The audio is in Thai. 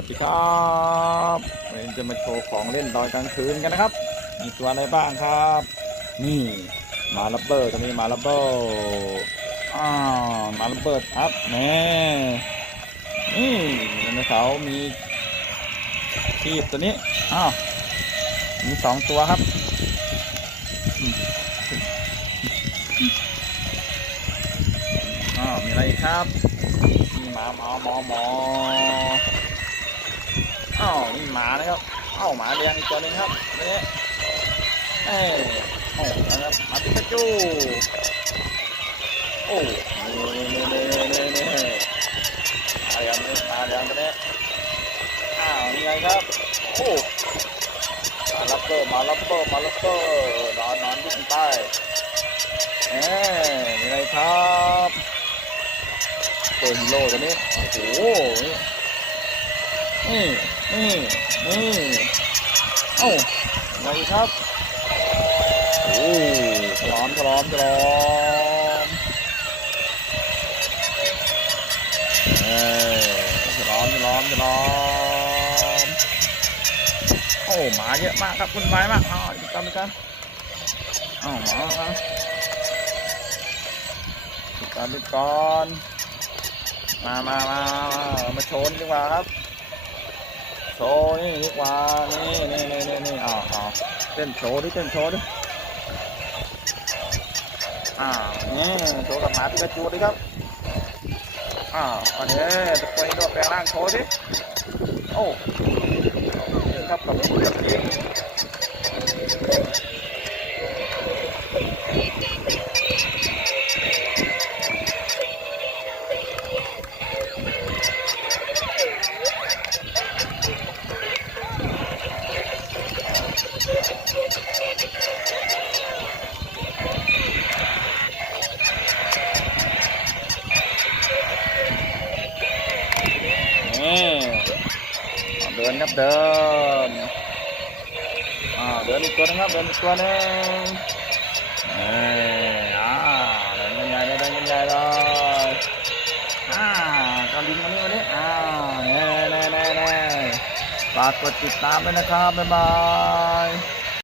วัสดีครับวันนี้จะมาโชว์ของเล่นตอนกลางคืนกันนะครับ มีตัวอะไรบ้างครับ นี่มาลับเบอร์ตัวนี้มาลับเบอร์อ่ามาลับเบอร์ครับแน่นี่ไดโนเสาร์มีทีบตัวนี้อ้าวมีสองตัวครับอ้าวมีอะไรครับมีหมาหมอหมอหมอาวนี่หมานะครับเอ้าหมาแดงอีกตัวหนึงครับนี่เอ้โอ้นะครับมาปิกาจูโอ้นี่นี่นี่นี่นี่นี่มาแดงนี่มาแดงตัวนี้อ้าวนี่ไงครับโอ้มาลับเบอร์มาลับเบอร์มาลับเบอร์นอนนอนวิ่งไปเอ้ยมีอะไรครับตัวฮีโร่ตัวนี้โอ้โห นี่นี่นี่เอ้าอะไรครับโอ้ฉลอมฉลอมฉลอมเอ้ยฉลอมฉลอมฉลอมโอ้หมาเยอะมากครับคุณไม้มากอ๋อดูกันดูกันอ้าหมาอะดูกันดูก่อนมามามามาชว์ดีกว่าครับ โชว์นี่ดีกว่า นี่นี่นี่นี่นี่อ้าวอ้าวเต้นโชว์ดิเต้นโชว์ดิอ้าวนี่โชว์กับหมาปิกาจูดิครับอ้าวอันนี้ตะโกนโดดแปลงร่างโชว์ดิโอ้นี่ครับกับผู้กับยิง ดินครับเดินอ่าเดินอีกตัวนึงครับเดินอีกตัวนึงเอ้ยอ่าเดินกันใหญ่เลยเดินกันใหญ่เลยอ่ากระลิงมานี่มานี่อ่าแน่แน่แน่แน่ฝากกดติดตามด้วยนะครับบ๊ายบาย